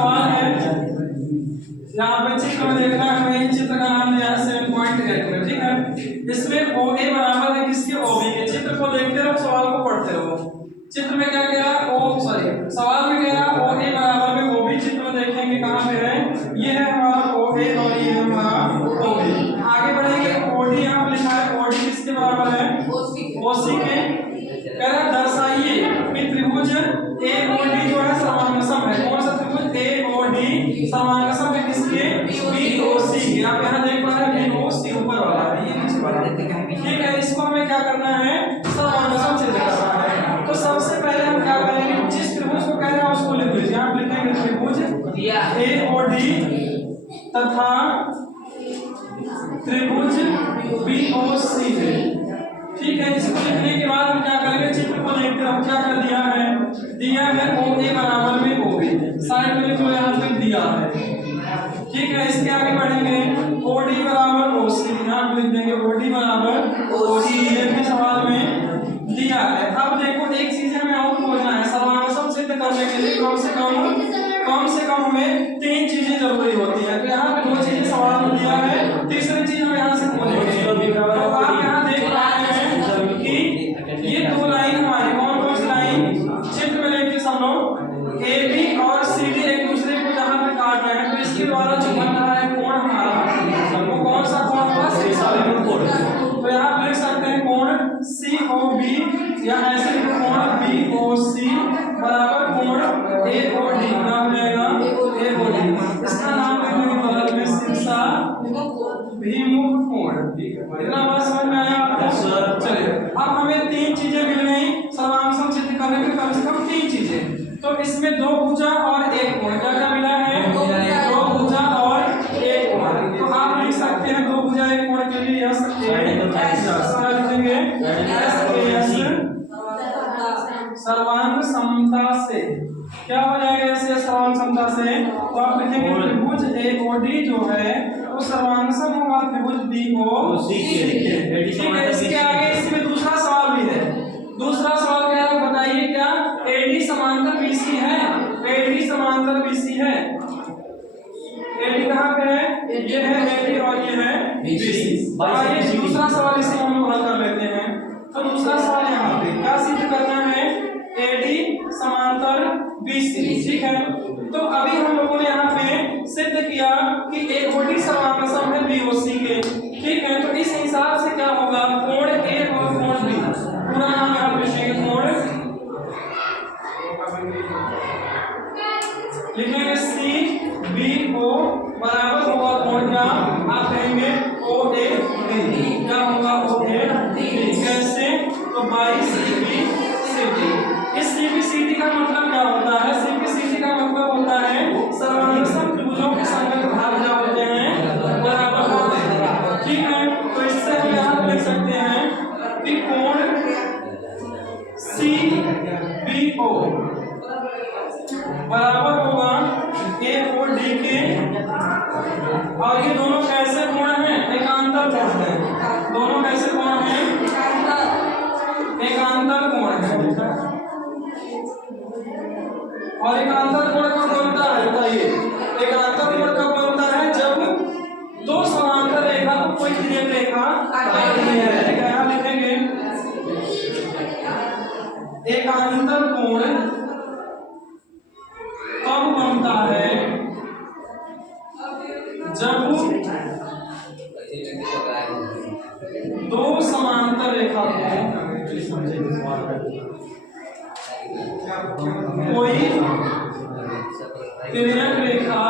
सवाल है, यहाँ पे चित्र में देखना है, चित्र का नाम दिया 7.8 ठीक है। इसमें ओ ए बराबर है किसके, ओ बी के। चित्र को देखते रहो, सवाल को पढ़ते रहो। चित्र में क्या कह रहा, सवाल में कह रहा ओ ए बराबर में ओ बी। चित्र में देखेंगे कहाँ पे है, ये है हमारा ओ ए और ये है हमारा ओ बी। आगे बढ़ेंगे, ओ डी यहाँ पे लिखा है, ओ डी किसके बराबर है, ओ सी के। कह रहा दर्शाइए कि त्रिभुज ए ओ डी जो है समांगसम है। कौन सा त्रिभुज, ए ओ डी समांगसम है किसके, बी ओ सी के। आप यहाँ देख पा रहे हैं बी ओ सी ऊपर वाला है, ये नीचे वाला है, ठीक है। इसको हमें क्या करना है, समांगसम सिद्ध करना है। तो सबसे पहले हम क्या करेंगे, जिस त्रिभुज को कह रहे हैं उसको लिख लीजिए। आप लिखेंगे त्रिभुज ए ओ डी तथा त्रिभुज बी ओ सी है, ठीक है। इसको लिखने के बाद हम क्या करेंगे, चित्र को देखते हम क्या कर दिया है, ओ ए बराबर में ओ बी। साइड में लिखो, यहाँ पे दिया है, ठीक है। इसके आगे बढ़ेंगे, ओ डी बराबर ओ सी, यहाँ पे लिख देंगे ओ डी बराबर ओ सी, ये भी सवाल में दिया है। अब देखो एक चीज हमें और खोजना है, समांगसम सिद्ध करने के लिए कम से कम हमें 3 चीजें जरूरी होती है। तो यहाँ पे 2 चीजें सवाल में दिया है, तीसरी चीज हम यहाँ से खोलेंगे। तो आप यहाँ देख रहे हैं कि ये 2 लाइन हमारी, कौन सी लाइन, चित्र में लेके सब लोग ए बी और सी डी एक दूसरे को जहाँ पे काट रहे हैं, तो इसके द्वारा जो बन रहा है कोण हमारा, वो कौन सा कोण होगा, सी कोण। तो यहाँ आप लिख सकते हैं कोण सी ओ बी, या ऐसे कोण बी ओ सी बराबर कोण ए ओ डी। नाम लेगा ए ओ डी, इसका नाम लेंगे बगल में शीर्षा भिमुख कोण। इतना बात समझ में आया आपको? चलिए, अब हमें 3 चीजें मिल गई समांगसम सिद्ध करने में, कम से कम 3 चीजें। तो इसमें 2 भुजा और 1 कोण, क्या क्या मिला है, 2 भुजा और 1 कोण। तो आप लिख सकते हैं 2 भुजा 1 कोण के लिए यह सर्वांग समता से क्या हो जाएगा, ऐसे सर्वांग समता से। तो आप लिखेंगे त्रिभुज ए ओ डी जो है वो सर्वांगसम होगा त्रिभुज बी ओ सी के, ठीक है। इसके आगे इसमें दूसरा सवाल भी है। दूसरा सवाल क्या है, बताइए क्या ए डी समांतर बी सी है, ए डी समांतर बी सी है। ए डी कहाँ पे है, ये है ए डी और ये है बी सी। आइए दूसरा सवाल इसे हम लोग हल कर लेते हैं। तो दूसरा सवाल यहाँ पे क्या सिद्ध करना है, ए डी समांतर बी सी, ठीक है। तो अभी हम लोगों ने यहाँ पे सिद्ध किया कि ए ओ डी समांगसम है बी ओ सी के, ठीक है। तो इस हिसाब से क्या होगा, कोण ए और कोण बी, पूरा नाम यहाँ पे लिखेंगे, कोण लिखेंगे सी बी ओ बराबर होगा कोण क्या, आप कहेंगे ओ ए डी, क्या होगा ओ ए डी। कैसे, तो by C B C D. इस सी बी सी डी का मतलब क्या होता है, सी बी सी डी का मतलब होता है सर्वांगसम त्रिभुजों के संगत भाग क्या होते हैं, बराबर होते हैं, ठीक है। तो इससे हम यहाँ लिख सकते हैं कि कोण सी बी ओ बराबर होगा ए ओ डी के, और ये दोनों कैसे कोण हैं, एकांतर कोण हैं। दोनों कैसे कोण हैं, एकांतर कोण है। और एकांतर कोण कब बनता है, बताइए, एकांतर कोण कब बनता है, जब 2 समांतर रेखा को कोई तिर्यक रेखा काटती है। क्या लिखेंगे, एकांतर कोण कब बनता है, जब 2 समांतर रेखा को कोई तिर्यक रेखा